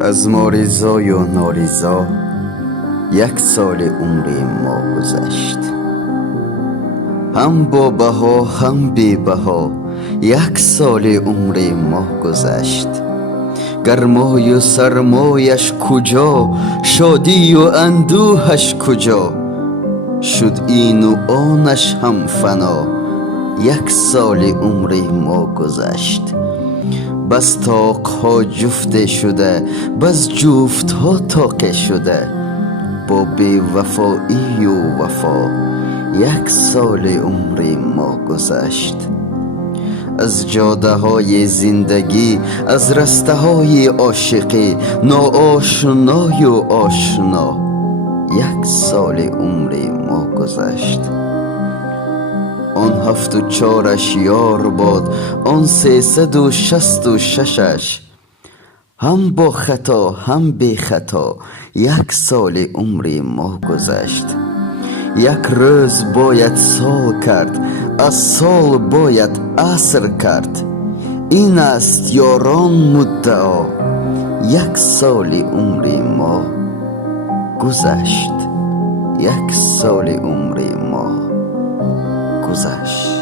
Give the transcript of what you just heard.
از ماریزای و ناریزا 1 سال عمر ما گذشت، هم با بها هم بی بها 1 سال عمر ما گذشت. گرمای و سرمایش کجا، شادی و اندوهش کجا، شد این و آنش هم فنا 1 سال عمر ما گذشت. بس طاقها جفته شده، بس جفتها طاقه شده، با بی وفایی و وفا 1 سال عمر ما گذشت. از جاده های زندگی، از رسته های عاشقی، ناآشنای و آشنا 1 سال عمر ما گذشت. آن 74 یار باد، آن 366 هم با خطا هم بی خطا 1 سال عمر ما گذشت. 1 روز باید سال کرد، از سال باید عصر کرد، این است یاران مدعا 1 سال عمر ما گذشت. 1 سال عمر ما گذشت.